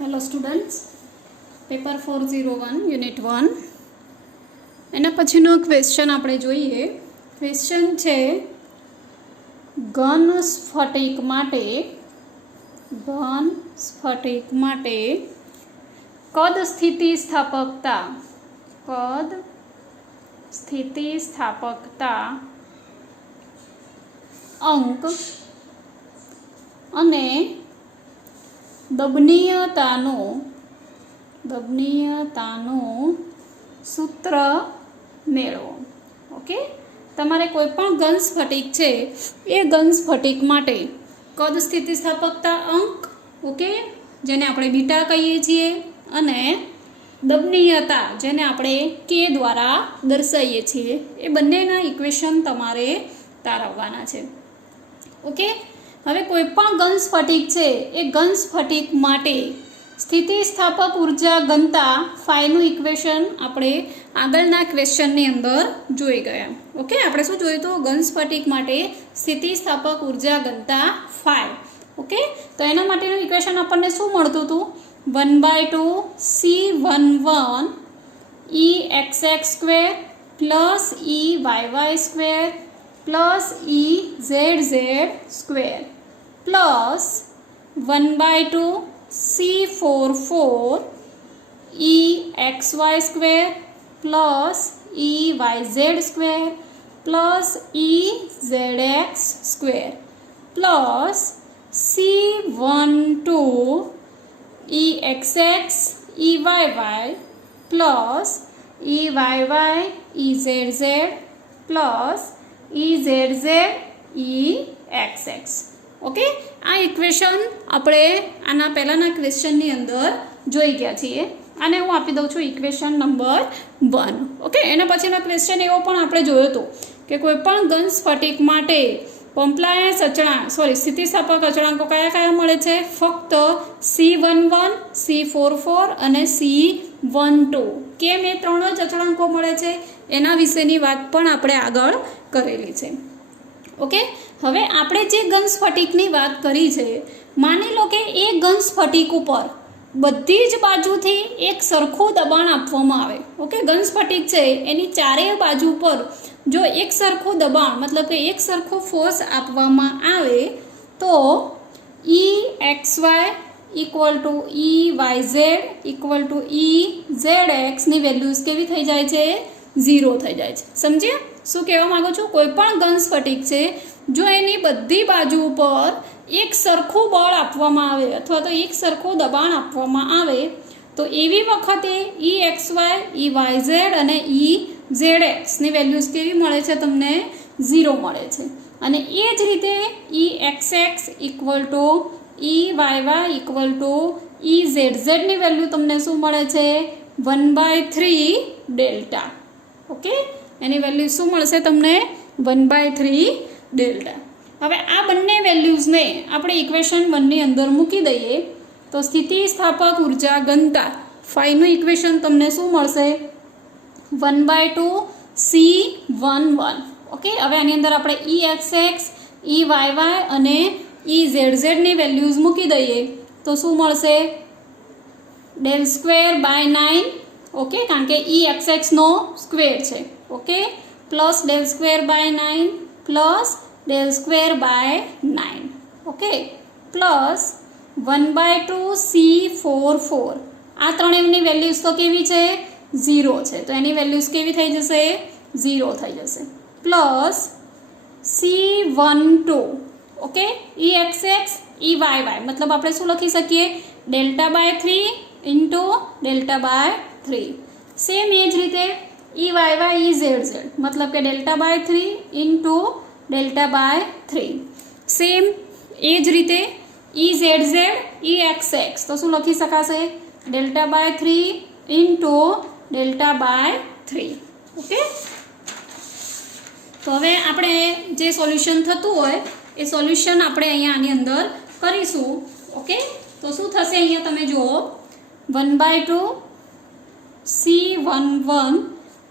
Hello students, paper 401 unit 1 એના પછીનો question આપણે જોઈએ. ક્વેશ્ચન છે ઘન સ્ફટિક માટે કદ સ્થિતિસ્થાપકતા અંક અને દબનીયતાનું સૂત્ર મેળવો. ઓકે, તમારે કોઈ પણ ઘન સ્ફટિક છે એ ઘન સ્ફટિક માટે કદ સ્થિતિસ્થાપકતા અંક, ઓકે, જેને આપણે બીટા કહીએ છીએ, અને દબનીયતા જેને આપણે કે દ્વારા દર્શાવીએ છીએ, એ બંનેના ઇક્વેશન તમારે તારવવાના છે. ઓકે, હવે કોઈ પણ ઘન સ્ફટિક છે એ ઘન સ્ફટિક માટે સ્થિતિસ્થાપક ઉર્જા ઘનતા ફાઈનું ઇક્વેશન આપણે આગળના ક્વેશ્ચનની અંદર જોઈ ગયા. ઓકે, આપણે શું જોયું હતું? ઘન સ્ફટિક માટે સ્થિતિસ્થાપક ઉર્જા ઘનતા ફાઈ. ઓકે, તો એના માટેનું ઇક્વેશન આપણને શું મળતું હતું? 1/2 C11 EXX² plus EYY² plus EZZ² plus 1/2 C44 EXY² plus EYZ² plus EZX² plus C12 EXX EYY plus EYY EZZ plus EZZ EXX. Okay, આ ઇક્વેશન આપણે આના પહેલાંના ક્વેશ્ચનની અંદર જોઈ ગયા છીએ. આને હું આપી દઉં છું ઇક્વેશન નંબર 1. ઓકે, એના પછીનો ક્વેશ્ચન એવો પણ આપણે જોયો હતો કે કોઈ પણ ઘન સ્ફટિક માટે કોમ્પ્લાયન્સ સ્થિતિસ્થાપક અચળાંકો કયા કયા મળે છે? ફક્ત C11, C44 અને C12. કેમ એ ત્રણ જ અચળાંકો મળે છે એના વિશેની વાત પણ આપણે આગળ કરેલી છે. ઓકે, હવે આપણે જે ઘન સ્ફટિકની વાત કરી છે, માની લો કે એ ઘન સ્ફટિક ઉપર બધી જ બાજુથી એક સરખું દબાણ આપવામાં આવે. ઓકે, ઘન સ્ફટિક છે એની ચારેય બાજુ પર જો એક સરખું દબાણ મતલબ કે એક સરખું ફોર્સ આપવામાં આવે તો EXY equal to EYZ equal to EZX ની વેલ્યુઝ કેવી થઈ જાય છે? 0 થઈ જાય છે. સમજ્યા શું કહેવા માંગુ છું? કોઈ પણ ઘન સ્ફટિક છે, જો એની બધી બાજુ ઉપર એક સરખું બળ આપવામાં આવે અથવા તો એક સરખું દબાણ આપવામાં આવે તો એવી વખતે EXY EYZ અને EZX ની વેલ્યુઝ કેવી મળે છે? તમને 0 મળે છે. અને એ જ રીતે EXX equal to EYY equal to EZZ ની વેલ્યુ તમને શું મળે છે? 1/3 ડેલ્ટા. ઓકે, એની વેલ્યુ શું મળશે તમને? 1/3 ડેલ્ટા. હવે આ બંને વેલ્યુઝને આપણે ઇક્વેશન 1 ની અંદર મૂકી દઈએ તો સ્થિતિસ્થાપક ઉર્જા ઘનતા ફાઈનું ઇક્વેશન તમને શું મળશે? 1/2 C11. ઓકે, હવે આની અંદર આપણે EXX EYY અને EZZ ની વેલ્યુઝ મૂકી દઈએ તો શું મળશે? ∇2/9. ઓકે, કારણ કે EXX નો સ્ક્વેર છે. Okay, plus ∇2/9 plus ∇2/9. Okay, plus 1/2 C44. આ ત્રણેયની વેલ્યુઝ તો કેવી છે? 0 છે, તો એની વેલ્યુઝ કેવી થઈ જશે? 0 થઈ જશે. Plus C12. Okay, EXX EYY મતલબ આપણે શું લખી શકીએ? ∆/3 ઇન્ટુ ∆/3. સેમ એ જ રીતે EYY EZZ મતલબ કે ∆/3 ઇન્ટુ ∆/3. સેમ એ જ રીતે EZZ EXX તો શું લખી શકાશે? ∆/3 ઇન્ટુ ∆/3. ઓકે, તો હવે આપણે જે સોલ્યુશન થતું હોય એ સોલ્યુશન આપણે અહીંયા આની અંદર કરીશું. ઓકે, તો શું થશે? અહીંયા તમે જુઓ 1/2 C11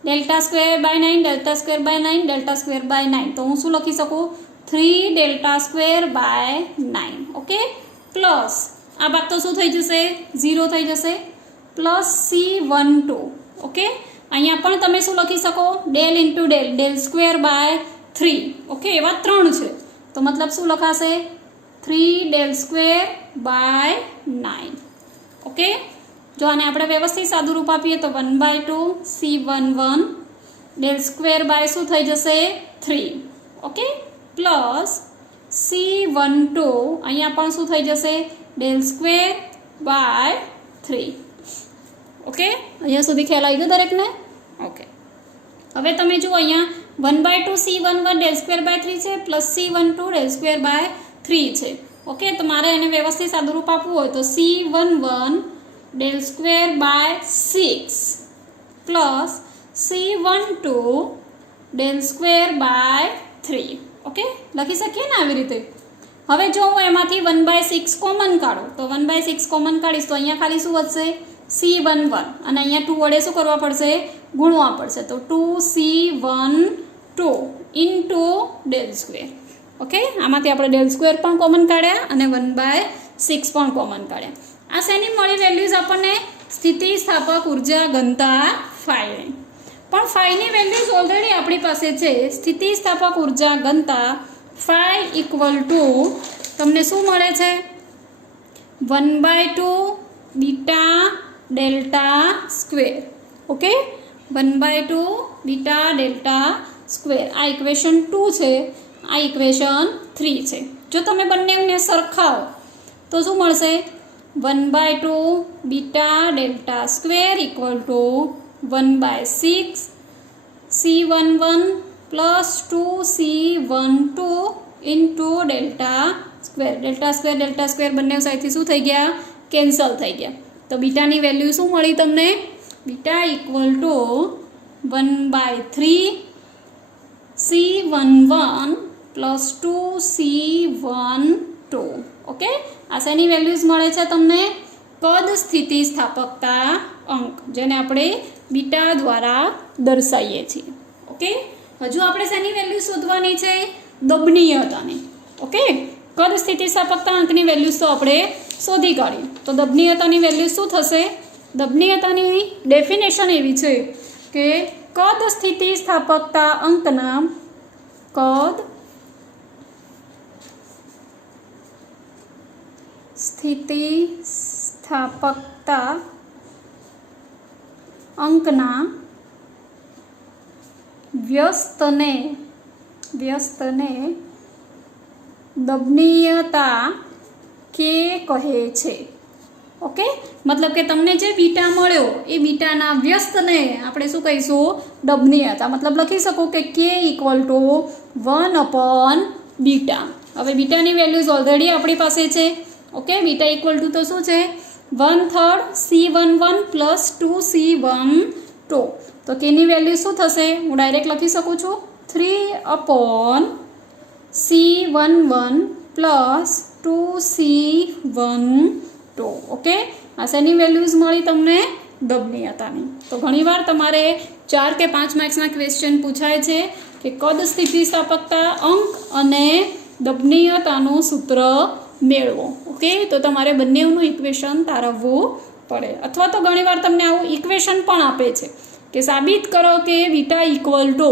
∆2/9 ∆2/9 તો હું શું લખી શકું? 3 ∆2/9. ઓકે, પ્લસ આ ભાગ તો શું થઈ જશે? 0 થઈ જશે. Plus C12. ઓકે, અહીંયા પણ તમે શું લખી શકો? Del into del, del square by 3. Okay, એવા 3 છે તો મતલબ શું લખાશે? 3 ડેલ સ્ક્વેર બાય 9. ઓકે, જો આને આપણે વ્યવસ્થિત સાદું રૂપ આપીએ તો 1/2 C11 ડેલ સ્ક્વેર બાય શું થઈ જશે? 3. ઓકે, પ્લસ C12 અહીંયા પણ શું થઈ જશે? Del square by 3. ઓકે, અહીંયા સુધી ખ્યાલ આવી ગયો દરેકને? ઓકે, હવે તમે જુઓ અહીંયા 1/2 C11 ડેલ સ્ક્વેર બાય 3 છે, plus C12 del square by 3 છે. ઓકે, તો મારે એને વ્યવસ્થિત સાદું રૂપ આપવું હોય તો C11 del square by 6 plus C12 del square by 3. Okay, લખી શકીએ ને આવી રીતે. હવે જો હું એમાંથી 1/6 કોમન કાઢું તો 1/6 કોમન કાઢીશ તો અહીંયા ખાલી શું વધશે? C11 અને અહીંયા 2 વડે શું કરવા પડશે? ગુણવા પડશે. તો 2C12 into del square. Okay, આમાંથી આપણે ડેલ સ્ક્વેર પણ કોમન કાઢ્યા અને 1/6 પણ કોમન કાઢ્યા. આ શેની મળી વેલ્યુઝ આપણને? સ્થિતિસ્થાપક ઉર્જા ઘનતા ફાઈની. પણ ફાઈની વેલ્યુઝ ઓલરેડી આપણી પાસે છે. સ્થિતિસ્થાપક ઉર્જા ઘનતા ફાઈ ઇક્વલ ટુ તમને શું મળે છે? 1/2 beta delta square. Okay, 1/2 beta delta square. આ ઇક્વેશન 2 છે, આ ઇક્વેશન 3 છે. જો તમે બંનેને સરખાવો તો શું મળશે? 1/2 beta delta square equal to 1/6 C11 plus 2C12 into delta square. Delta square બંને સાઈડથી શું થઈ ગયા? કેન્સલ થઈ ગયા. તો બીટાની વેલ્યુ શું મળી તમને? Beta equal to 1/3 C11 plus 2C12. Okay, આ શેની વેલ્યુઝ મળે છે તમને? કદ સ્થિતિસ્થાપકતા અંક, જેને આપણે બીટા દ્વારા દર્શાવીએ છીએ. ઓકે, હજુ આપણે શેની વેલ્યુ શોધવાની છે? દબનીયતાની. ઓકે, કદ સ્થિતિસ્થાપકતા અંકની વેલ્યુઝ તો આપણે શોધી કાઢી. તો દબનીયતાની વેલ્યુ શું થશે? દબનીયતાની ડેફિનેશન એવી છે કે કદ સ્થિતિસ્થાપકતા અંકના કદ સ્થિતિસ્થાપકતા અંકના વ્યસ્તને દબનીયતા કે કહે છે. ઓકે, મતલબ કે તમને જે બીટા મળ્યો એ બીટાના વ્યસ્તને આપણે શું કહીશું? દબનીયતા. મતલબ લખી શકો કે કે ઇક્વલ ટુ 1/બીટા. હવે બીટાની વેલ્યુઝ ઓલરેડી આપણી પાસે છે. ઓકે, બીટા ઇક્વલ ટુ તો શું છે? 1/3 C11 પ્લસ 2C12. તો કેની વેલ્યુ શું થશે? હું ડાયરેક્ટ લખી શકું છું 3/C11 પ્લસ 2C12. ઓકે, આ શેની વેલ્યુઝ મળી તમને? દબનીયતાની. તો ઘણીવાર તમારે 4 કે 5 માર્ક્સના ક્વેશ્ચન પૂછાય છે કે કદ સ્થિતિસ્થાપકતા અંક અને દબનીયતાનું સૂત્ર મેળવો. ઓકે, તો તમારે બંનેનું ઇક્વેશન તારવવું પડે. અથવા તો ઘણીવાર તમને આવું ઇક્વેશન પણ આપે છે કે સાબિત કરો કે beta equal to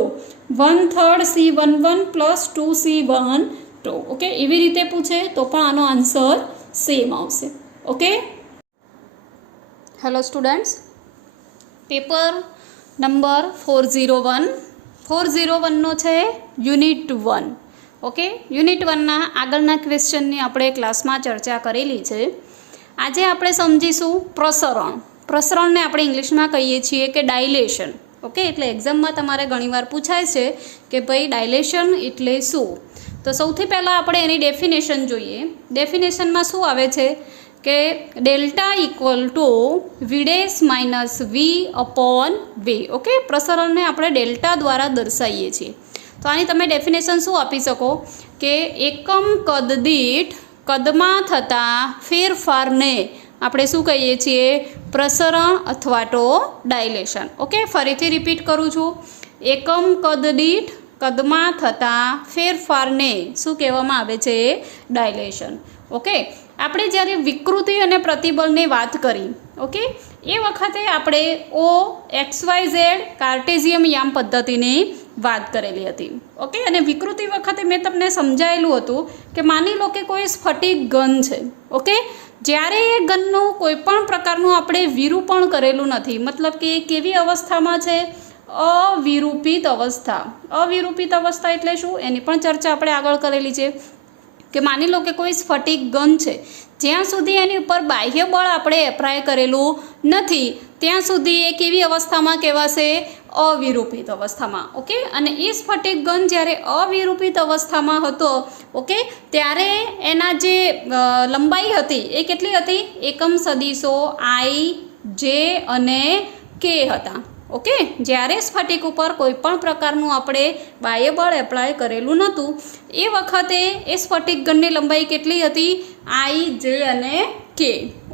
1/3 C11 plus 2C12. Okay, એવી રીતે પૂછે તો પણ આનો આન્સર સેમ આવશે. Okay, hello students, paper number 401નો છે યુનિટ 1. ઓકે, યુનિટ 1ના આગળના ક્વેશ્ચનની આપણે ક્લાસમાં ચર્ચા કરેલી છે. આજે આપણે સમજીશું પ્રસરણ. પ્રસરણને આપણે ઇંગ્લિશમાં કહીએ છીએ કે ડાયલેશન. ઓકે, એટલે એક્ઝામમાં તમારે ઘણીવાર પૂછાય છે કે ભાઈ ડાયલેશન એટલે શું? તો સૌથી પહેલાં આપણે એની ડેફિનેશન જોઈએ. ડેફિનેશનમાં શું આવે છે કે delta equal to V dash minus V upon V. Okay, પ્રસરણને આપણે ડેલ્ટા દ્વારા દર્શાવીએ છીએ. તો આની તમે ડેફિનેશન શું આપી શકો કે એકમ કદ દીઠ કદમાં થતા ફેરફારને આપણે શું કહીએ છીએ? પ્રસરણ અથવા તો ડાયલેશન. ઓકે, ફરીથી રિપીટ કરું છું. એકમ કદ દીઠ કદમાં થતા ફેરફારને શું કહેવામાં આવે છે? ડાયલેશન. ઓકે, આપણે જ્યારે વિકૃતિ અને પ્રતિબળની વાત કરી, ઓકે, એ વખતે આપણે OXYZ કાર્ટેશિયન યામ પદ્ધતિની વાત કરેલી હતી. ઓકે, અને વિકૃતિ વખતે મેં તમને સમજાયેલું હતું કે માની લો કે કોઈ સ્ફટિક ઘન છે. ઓકે, જ્યારે એ ઘનનું કોઈ પણ પ્રકારનું આપણે વિરૂપણ કરેલું નથી, મતલબ કે એ કેવી અવસ્થામાં છે? અવિરૂપિત અવસ્થા. અવિરૂપિત અવસ્થા એટલે શું? એની પણ ચર્ચા આપણે આગળ કરેલી છે કે માની લો કે કોઈ સ્ફટિક ઘન છે, જ્યાં સુધી એની ઉપર બાહ્ય બળ આપણે એપ્લાય કરેલું નથી ત્યાં સુધી એ કેવી અવસ્થામાં કહેવાશે? અવિરૂપિત અવસ્થામાં. ઓકે, અને એ સ્ફટિક ઘન જ્યારે અવિરૂપિત અવસ્થામાં હતો, ઓકે, ત્યારે એના જે લંબાઈ હતી એ કેટલી હતી? એકમ સદીશો I, J અને K હતા. ઓકે, જ્યારે સ્ફટિક ઉપર કોઈ પણ પ્રકારનું આપણે બાહ્ય બળ એપ્લાય કરેલું નહોતું એ વખતે એ સ્ફટિક ઘનની લંબાઈ કેટલી હતી? I, J અને K.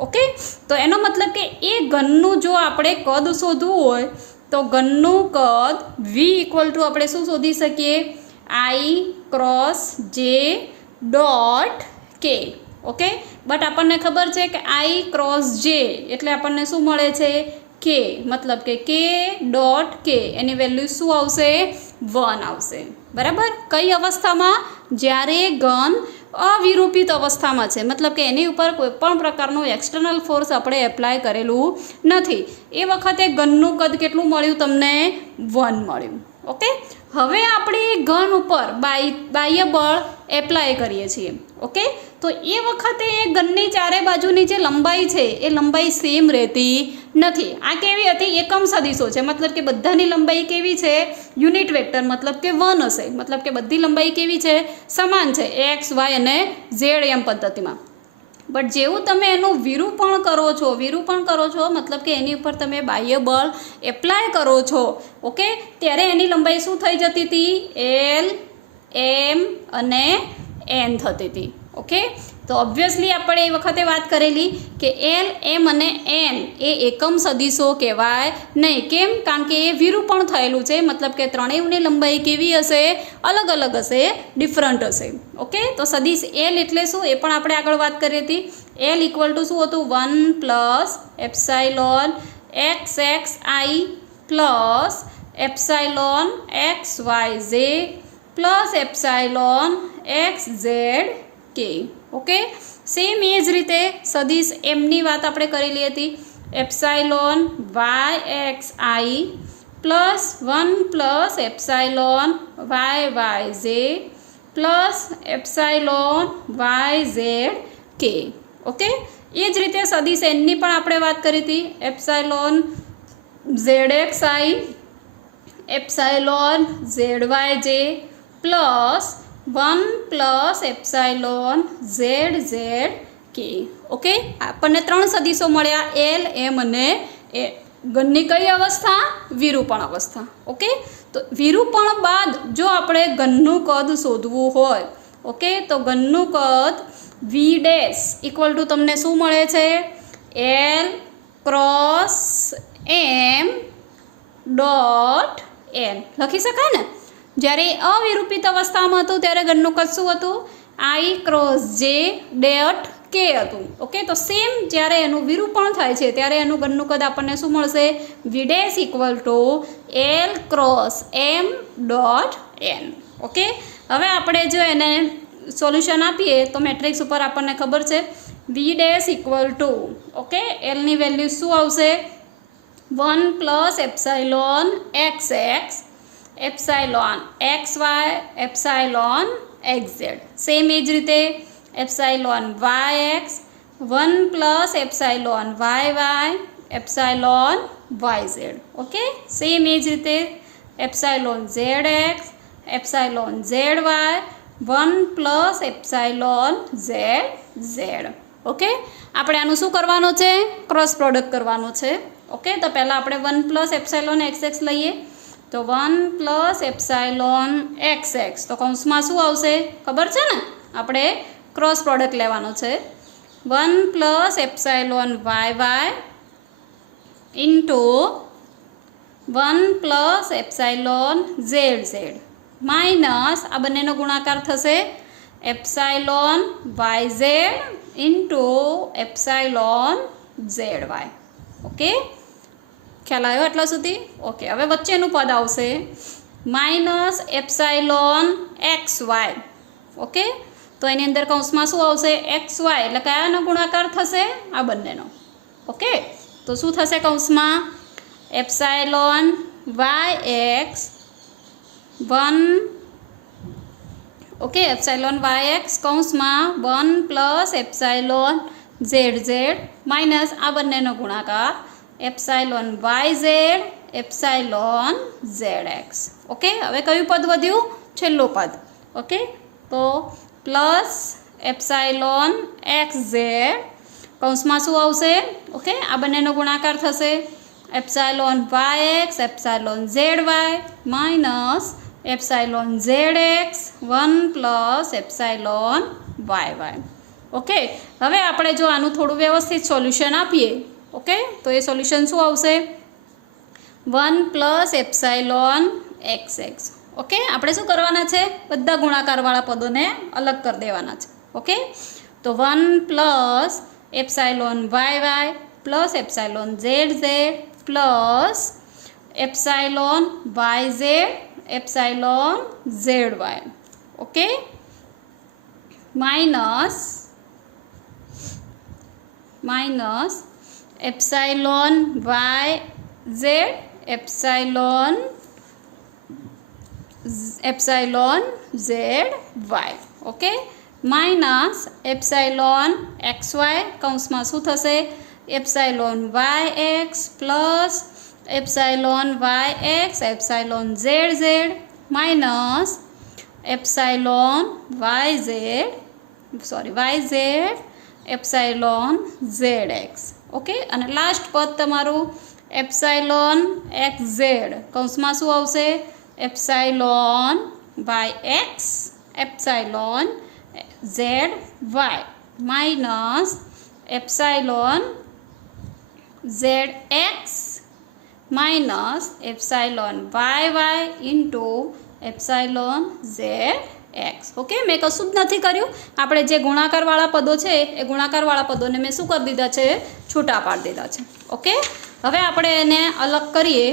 ઓકે, તો એનો મતલબ કે એ ઘનનું જો આપણે કદ શોધવું હોય તો ઘનનું કદ V = આપણે શું શોધી શકીએ? I cross J dot K. Okay, but આપણને ખબર છે કે I ક્રોસ J એટલે આપણને શું મળે છે? K. મતલબ કે K ડોટ K એની વેલ્યુ શું આવશે? 1 આવશે. બરાબર. કઈ અવસ્થામાં? જ્યારે ઘન અવિરૂપિત અવસ્થામાં છે, મતલબ કે એની ઉપર કોઈ પણ પ્રકારનું એક્સટર્નલ ફોર્સ આપણે એપ્લાય કરેલું નથી. એ વખતે ઘનનું કદ કેટલું મળ્યું તમને? 1 મળ્યું. ઓકે, હવે આપણે ઘન ઉપર બાહ્ય બળ એપ્લાય કરીએ છીએ. ઓકે, તો એ વખતે એ ઘનની ચારે બાજુની જે લંબાઈ છે એ લંબાઈ સેમ રહેતી નથી. આ કેવી હતી? એકમ સદીશો છે, મતલબ કે બધાની લંબાઈ કેવી છે? યુનિટ વેક્ટર, મતલબ કે 1 હશે. મતલબ કે બધી લંબાઈ કેવી છે? સમાન છે X, Y અને Z એમ પદ્ધતિમાં. બટ જેવું તમે એનું વિરૂપણ કરો છો મતલબ કે એની ઉપર તમે બાહ્ય બળ એપ્લાય કરો છો, ઓકે, ત્યારે એની લંબાઈ શું થઈ જતી હતી? L, M અને N થતી હતી. ઓકે, તો ઓબ્વિયસલી આપણે એ વખતે વાત કરેલી કે L, M અને N એ એકમ સદીશો કહેવાય નહીં. કેમ? કારણ કે એ વિરૂપણ થયેલું છે, મતલબ કે ત્રણેયની લંબાઈ કેવી હશે? અલગ અલગ હશે, ડિફરન્ટ હશે. ઓકે, તો સદીશ L એટલે શું એ પણ આપણે આગળ વાત કરી હતી. L = શું હતું? 1 plus epsilon XXI plus epsilon XYZ plus epsilon XZK. Okay, same એ જ રીતે સદીશ એમની વાત આપણે કરેલી હતી. Epsilon YXI plus 1 plus epsilon YYZ plus epsilon YZK. Okay, એ જ રીતે સદીશ એનની પણ આપણે વાત કરી હતી. Epsilon ZXI epsilon ZYJ plus 1 plus epsilon ZZK. Okay, આપણને 3 સદીશો મળ્યા L, M અને A. ઘનની કઈ અવસ્થા? વિરૂપણ અવસ્થા. ઓકે, તો વિરૂપણ બાદ જો આપણે ઘનનું કદ શોધવું હોય, ઓકે, તો ઘનનું કદ V = તમને શું મળે છે? L cross M dot N લખી શકાય ને? જ્યારે અવિરૂપિત અવસ્થામાં હતું ત્યારે ઘનનું કદ શું હતું? I cross J dot K હતું. ઓકે, તો સેમ જ્યારે એનું વિરૂપણ થાય છે ત્યારે એનું ઘનનું કદ આપણને શું મળશે? V = L cross M dot N. Okay, હવે આપણે જો એને સોલ્યુશન આપીએ તો મેટ્રિક્સ ઉપર આપણને ખબર છે V = ઓકે, Lની વેલ્યુ શું આવશે? 1 plus epsilon XX epsilon XY epsilon XZ. Same એ જ રીતે epsilon YX 1 plus epsilon YY epsilon YZ. Okay, same એ જ રીતે epsilon ZX epsilon ZY 1 plus epsilon ZZ. Okay, આપણે આનું શું કરવાનું છે? ક્રોસ પ્રોડક્ટ કરવાનું છે. ઓકે, તો પહેલાં આપણે 1 પ્લસ એપ્સાઇલોન XX લઈએ તો 1 પ્લસ એપ્સાઇલોન XX, તો કૌંસમાં શું આવશે? ખબર છે ને? આપણે ક્રોસ પ્રોડક્ટ લેવાનું છે. 1 plus epsilon YY into 1 plus epsilon ZZ minus આ બંનેનો ગુણાકાર થશે epsilon yz into epsilon zy. Okay, ખ્યાલ આવ્યો એટલા સુધી? ઓકે, હવે વચ્ચેનું પદ આવશે માઇનસ એપ્સાઇલોન xy. ઓકે, તો એની અંદર કૌંસમાં શું આવશે? xy એટલે કયાનો ગુણાકાર થશે? આ બંનેનો. ઓકે, તો શું થશે કૌંસમાં? Epsilon yx 1. Okay, epsilon yx કૌંસમાં 1 પ્લસ એપ્સાઇલોન zz માઇનસ આ બંનેનો ગુણાકાર epsilon yz epsilon zx. Okay, હવે કયું પદ વધ્યું? છેલ્લું પદ. ઓકે, તો પ્લસ એપ્સાઇલોન xz કૌંસમાં શું આવશે? ઓકે, આ બંનેનો ગુણાકાર થશે epsilon yx epsilon zy minus epsilon zx 1 plus epsilon yy. Okay, હવે આપણે જો આનું થોડું વ્યવસ્થિત સોલ્યુશન આપીએ, ઓકે, તો એ સોલ્યુશન શું આવશે? 1 પ્લસ એપ્સાઇલોન xx. ઓકે, આપણે શું કરવાના છે? બધા ગુણાકારવાળા પદોને અલગ કરી દેવાના છે. ઓકે, તો 1 plus epsilon yy plus epsilon zz plus epsilon yz epsilon zy. Okay, minus epsilon yz epsilon zy. Okay, minus epsilon xy કૌંસમાં શું થશે? Epsilon yx plus epsilon yx epsilon zz minus epsilon yz epsilon zx. Okay, અને last પદ તમારું epsilon xz કૌંસમાં શું આવશે? Epsilon yx epsilon zy minus epsilon zx minus epsilon yy into epsilon zx. Okay, મેં કશું જ નથી કર્યું. આપણે જે ગુણાકારવાળા પદો છે એ ગુણાકારવાળા પદોને મેં શું કરી દીધા છે? છૂટા પાડી દીધા છે. ઓકે, હવે આપણે એને અલગ કરીએ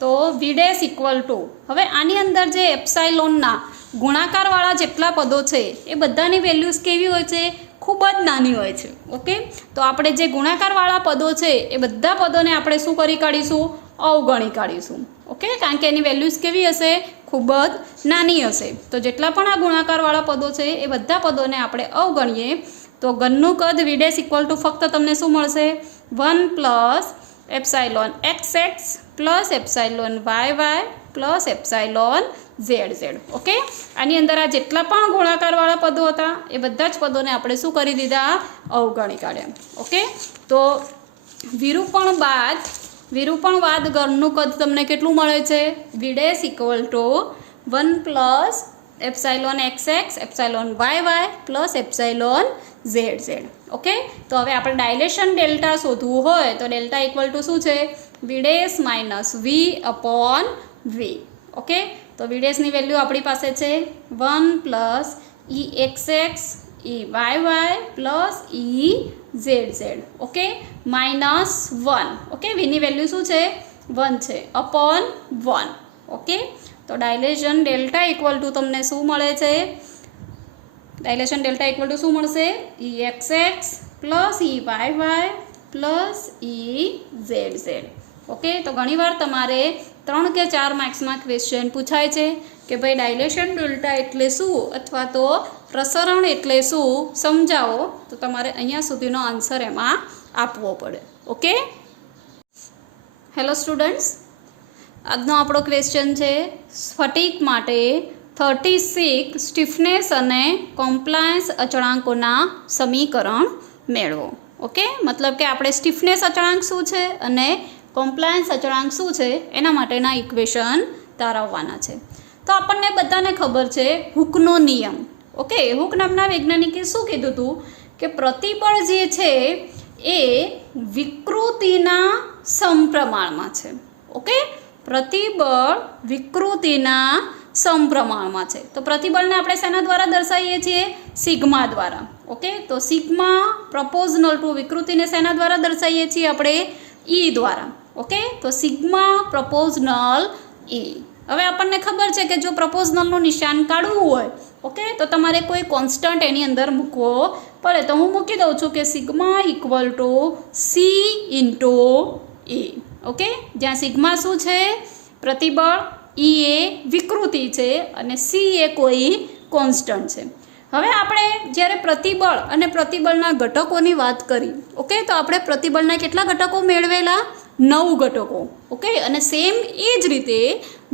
તો v' ઇક્વલ ટુ, હવે આની અંદર જે એપ્સાઇલોનના ગુણાકારવાળા જેટલા પદો છે એ બધાની વેલ્યુઝ કેવી હોય છે? ખૂબ જ નાની હોય છે. ઓકે, તો આપણે જે ગુણાકારવાળા પદો છે એ બધા પદોને આપણે શું કરી કાઢીશું? અવગણી કાઢીશું. ઓકે, કારણ કે એની વેલ્યુઝ કેવી હશે? ખૂબ જ નાની હશે. તો જેટલા પણ આ ગુણાકારવાળા પદો છે એ બધા પદોને આપણે અવગણીએ તો ઘનનું કદ v' ઇક્વલ ટુ ફક્ત તમને શું મળશે? 1 plus epsilon xx plus epsilon yy plus epsilon zz. Okay, આની અંદર આ જેટલા પણ ગુણાકારવાળા પદો હતા એ બધા જ પદોને આપણે શું કરી દીધા? અવગણી કાઢ્યા. ઓકે, તો વિરૂપણ બાદ ઘનનું કદ તમને કેટલું મળે છે? v' equal to 1 plus epsilon xx epsilon yy plus epsilon zz. Okay, તો હવે આપણે ડાયલેશન ડેલ્ટા શોધવું હોય તો ડેલ્ટા ઇક્વલ ટુ શું છે? v' minus v upon v. Okay, તો v'ની વેલ્યુ આપણી પાસે છે 1 plus exx eyy plus ezz. Okay, minus 1. Okay, vની વેલ્યુ શું છે? 1 છે અપોન 1. ઓકે, તો ડાયલેશન ડેલ્ટા ઇક્વલ ટુ તમને શું મળે છે? ડાયલેશન ડેલ્ટા ઇક્વલ ટુ શું મળશે? exx plus eyy plus ezz. Okay, તો ઘણીવાર તમારે 3 કે 4 માર્ક્સમાં ક્વેશ્ચન પૂછાય છે કે ભાઈ ડાયલેશન ડેલ્ટા એટલે શું અથવા તો પ્રસરણ એટલે શું? સમજાવો. તો તમારે અહીંયા સુધીનો આન્સર એમાં આપવો પડે. ઓકે, હેલો સ્ટુડન્ટ્સ, આજનો આપણો ક્વેશ્ચન છે સ્ફટિક માટે 36 સ્ટીફનેસ અને કોમ્પ્લાયન્સ અચળાંકોના સમીકરણ મેળવો. ઓકે, મતલબ કે આપણે સ્ટીફનેસ અચળાંક શું છે અને કોમ્પ્લાયન્સ અચળાંક શું છે એના માટેના ઇક્વેશન તારવવાના છે. તો આપણને બધાને ખબર છે હુકનો નિયમ. ઓકે, હુક નામના વૈજ્ઞાનિકે શું કીધું હતું કે પ્રતિબળ જે છે એ વિકૃતિના સમપ્રમાણમાં છે. ઓકે, પ્રતિબળ વિકૃતિના સમપ્રમાણમાં છે. તો પ્રતિબળને આપણે શેના દ્વારા દર્શાવીએ છીએ? સિગ્મા દ્વારા. ઓકે, તો સિગ્મા પ્રપોઝનલ ટુ વિકૃતિને શેના દ્વારા દર્શાવીએ છીએ આપણે? ઈ દ્વારા. ઓકે, તો સિગ્મા પ્રપોઝનલ ઈ. હવે આપણને ખબર છે કે જો પ્રપોઝનલનું નિશાન કાઢવું હોય, ઓકે, તો તમારે કોઈ કોન્સ્ટન્ટ એની અંદર મૂકવો પડે. તો હું મૂકી દઉં છું કે sigma equal to C into E. Okay, જ્યાં સિગ્મા શું છે? પ્રતિબળ, ઈ એ વિકૃતિ છે અને સી એ કોઈ કોન્સ્ટન્ટ છે. હવે આપણે જ્યારે પ્રતિબળ અને પ્રતિબળના ઘટકોની વાત કરી, ઓકે, તો આપણે પ્રતિબળના કેટલા ઘટકો મેળવેલા? 9 ઘટકો. ઓકે, અને સેમ એ જ રીતે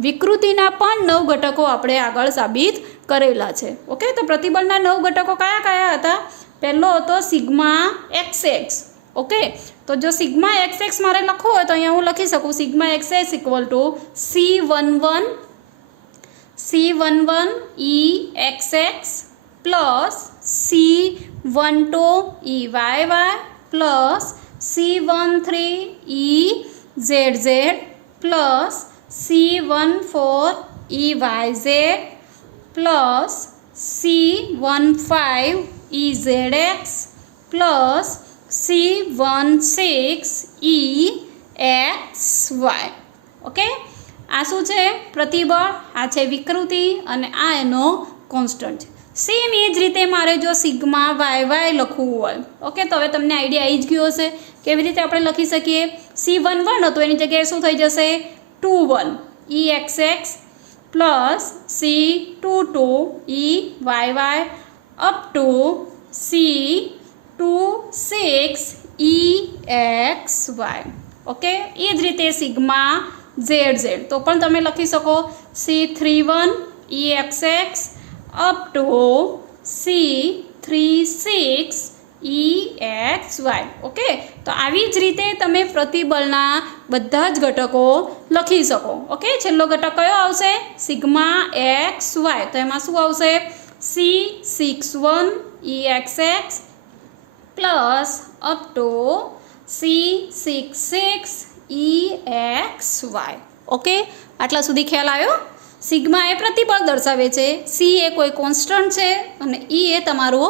વિકૃતિના પણ 9 ઘટકો આપણે આગળ સાબિત કરેલા છે. ઓકે, તો પ્રતિબળના 9 ઘટકો કયા કયા હતા? પહેલો હતો સિગ્મા XX. ઓકે, તો જો સિગ્મા XX મારે લખવું હોય તો અહીંયા હું લખી શકું sigma XX equal to C11 EXX plus C12 EYY plus C13 EZZ plus C14 EYZ plus C15 EZX plus C16 EXY. Okay, આ શું છે? પ્રતિબળ, આ છે વિકૃતિ અને આ એનો કોન્સ્ટન્ટ છે. સેમ એ જ રીતે મારે જો સિગ્મા YY લખવું હોય, ઓકે, તો હવે તમને આઈડિયા આવી જ ગયો હશે કેવી રીતે આપણે લખી શકીએ. C11 હતું એની જગ્યાએ શું થઈ જશે? 21 EXX plus C22 EYY up to C26 EXY. Okay, એ જ રીતે સિગ્મા ZZ તો પણ તમે લખી શકો C31 EXX up to C36 EXY. Okay, તો આવી જ રીતે તમે પ્રતિબળના બધા જ ઘટકો લખી શકો. ઓકે, છેલ્લો ઘટક કયો આવશે? Sigma XY. તો એમાં શું આવશે? C61 EXX plus up to C66 EXY. Okay, આટલા સુધી ખ્યાલ આવ્યો? સિગ્મા એ પ્રતિબળ દર્શાવે છે, સી એ કોઈ કોન્સ્ટન્ટ છે અને ઈ એ તમારો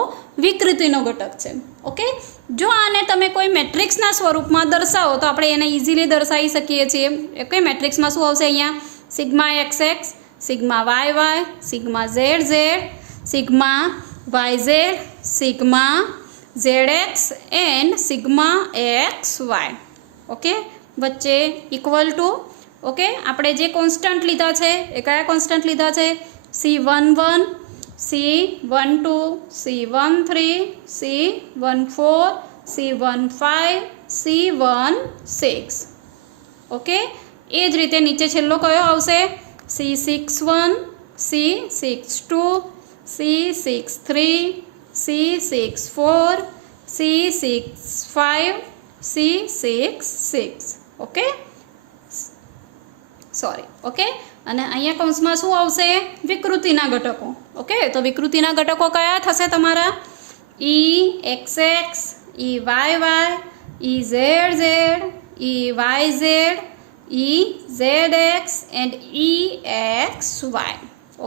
વિકૃતિનો ઘટક છે. ઓકે, જો આને તમે કોઈ મેટ્રિક્સના સ્વરૂપમાં દર્શાવો તો આપણે એને ઇઝીલી દર્શાવી શકીએ છીએ. ઓકે, મેટ્રિક્સમાં શું આવશે? અહીંયા sigma XX, sigma YY, sigma ZZ, sigma YZ, sigma ZX and sigma XY. Okay, વચ્ચે ઇક્વલ ટુ. ઓકે, આપણે જે કોન્સ્ટન્ટ લીધા છે એ કયા કોન્સ્ટન્ટ લીધા છે? C11, C12, C13, C14, C15, C16. Okay, એ જ રીતે નીચે છેલ્લો કયો આવશે? C61, C62, C63, C64, C65, C66. Okay, sorry. Okay, અને અહીંયા કૌંસમાં શું આવશે? વિકૃતિના ઘટકો. ઓકે, તો વિકૃતિના ઘટકો કયા થશે તમારા? EXX, EYY, EZZ, EYZ, EZX and EXY.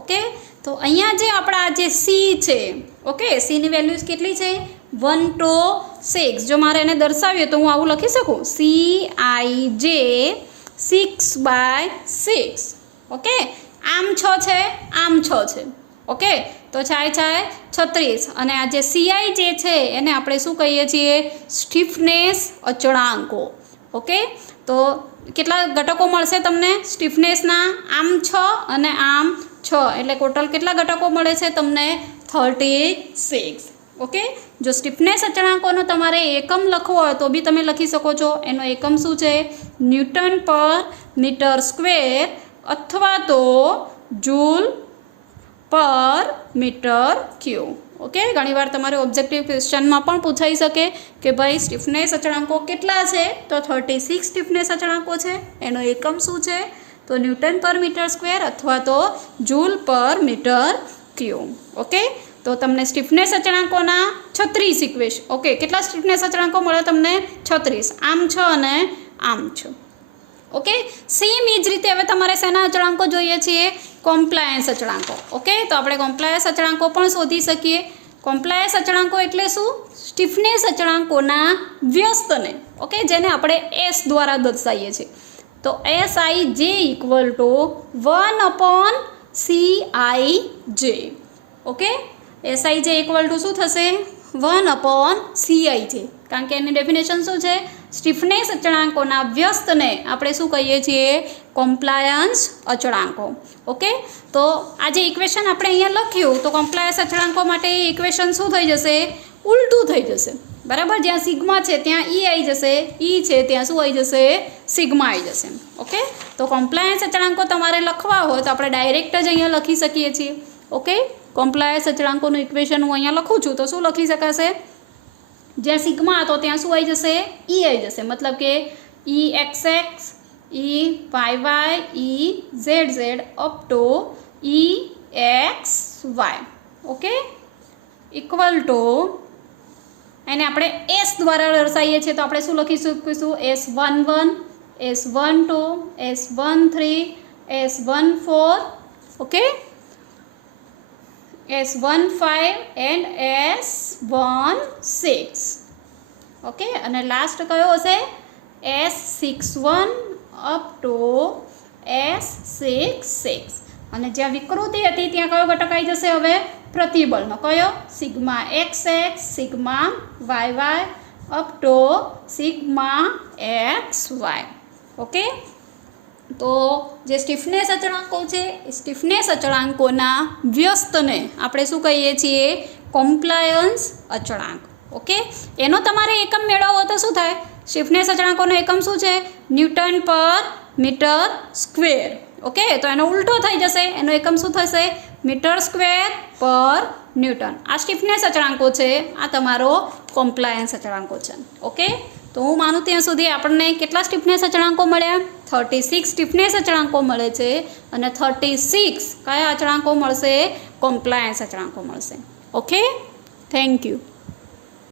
Okay, તો અહીંયા જે આપણા જે સી છે, ઓકે, સીની વેલ્યુઝ કેટલી છે? 1 to 6. જો મારે એને દર્શાવીએ તો હું આવું લખી શકું CIJ 6/6. ઓકે, આમ 6 છે, આમ 6 છે. ઓકે, તો થાય 36 અને આ જે CI જે છે એને આપણે શું કહીએ છીએ? સ્ટીફનેસ અચળાંકો. ઓકે, તો કેટલા ઘટકો મળશે તમને સ્ટીફનેસના? આમ 6 અને આમ 6 એટલે ટોટલ કેટલા ઘટકો મળે છે તમને? 36. ઓકે, જો સ્ટીફનેસ અચળાંકોનો તમારે એકમ લખવો હોય તો બી તમે લખી શકો છો. એનો એકમ શું છે? ન્યૂટન પર મીટર સ્ક્વેર અથવા તો જૂલ પર મીટર ક્યુ. ઓકે, ઘણીવાર તમારે ઓબ્જેક્ટિવ ક્વેશ્ચનમાં પણ પૂછાઈ શકે કે ભાઈ સ્ટીફનેસ અચળાંકો કેટલા છે? તો 36 સ્ટીફનેસ અચળાંકો છે. એનો એકમ શું છે? તો ન્યૂટન પર મીટર સ્ક્વેર અથવા તો જૂલ પર મીટર ક્યુ. ઓકે, તો તમને સ્ટીફનેસ અચળાંકોના 36 ઇક્વેશન. ઓકે, કેટલા સ્ટીફનેસ અચળાંકો મળે તમને? 36. આમ 6 અને આમ 6. ઓકે, સેમ એ જ રીતે હવે તમારે શેના અચળાંકો જોઈએ છીએ? કોમ્પ્લાયન્સ અચળાંકો. ઓકે, તો આપણે કોમ્પ્લાયન્સ અચળાંકો પણ શોધી શકીએ. કોમ્પ્લાયન્સ અચળાંકો એટલે શું? સ્ટીફનેસ અચળાંકોના વ્યસ્તને, ઓકે, જેને આપણે એસ દ્વારા દર્શાવીએ છીએ. તો SIJ equal to 1/CIJ. Okay, SIJ equal to શું થશે? 1/CIJ, કારણ કે એની ડેફિનેશન શું છે? સ્ટીફનેસ અચળાંકોના વ્યસ્તને આપણે શું કહીએ છીએ? કોમ્પ્લાયન્સ અચળાંકો. ઓકે, તો આ જે ઇક્વેશન આપણે અહીંયા લખ્યું, તો કોમ્પ્લાયન્સ અચળાંકો માટે ઇક્વેશન શું થઈ જશે? ઉલટું થઈ જશે. બરાબર, જ્યાં સિગ્મા છે ત્યાં ઈ આવી જશે, ઈ છે ત્યાં શું આવી જશે? સિગ્મા આવી જશે. ઓકે, તો કોમ્પ્લાયન્સ અચળાંકો તમારે લખવા હોય તો આપણે ડાયરેક્ટ જ અહીંયા લખી શકીએ છીએ. ઓકે, કોમ્પ્લાયન્સ અચળાંકોનું ઇક્વેશન હું અહીંયા લખું છું, તો શું લખી શકાશે? જ્યાં સિગ્મા હતો ત્યાં શું આવી જશે? ઈ આવી જશે. મતલબ કે EXX, EYY, EZZ up to EXY. Okay, equal to એને આપણે એસ દ્વારા દર્શાવીએ છીએ, તો આપણે શું લખી શકીશું? S11, S12, S13, S14, okay, S15 and S16. Okay, અને લાસ્ટ કયો હશે? S61 up to S66. અને જ્યાં વિકૃતિ હતી ત્યાં કયો ઘટક આવી જશે હવે? પ્રતિબળનો. કયો? Sigma XX, sigma YY up to sigma XY. Okay, તો જે સ્ટીફનેસ અચળાંકો છે એ સ્ટીફનેસ અચળાંકોના વ્યસ્તને આપણે શું કહીએ છીએ? કોમ્પ્લાયન્સ અચળાંક. ઓકે, એનો તમારે એકમ મેળવવો તો શું થાય? સ્ટીફનેસ અચળાંકોનો એકમ શું છે? ન્યૂટન પર મીટર સ્ક્વેર. ઓકે, તો એનો ઉલટો થઈ જશે, એનો એકમ શું થશે? મીટર સ્ક્વેર પર ન્યૂટન. આ સ્ટીફનેસ અચળાંકો છે, આ તમારો કોમ્પ્લાયન્સ અચળાંકો છે. ઓકે, તો હું માનું ત્યાં સુધી આપણને કેટલા સ્ટીફનેસ અચળાંકો મળ્યા? 36 સ્ટીફનેસ અચળાંકો મળે છે, અને 36 કયા અચળાંકો મળશે? કોમ્પ્લાયન્સ અચળાંકો મળશે. Okay, thank you.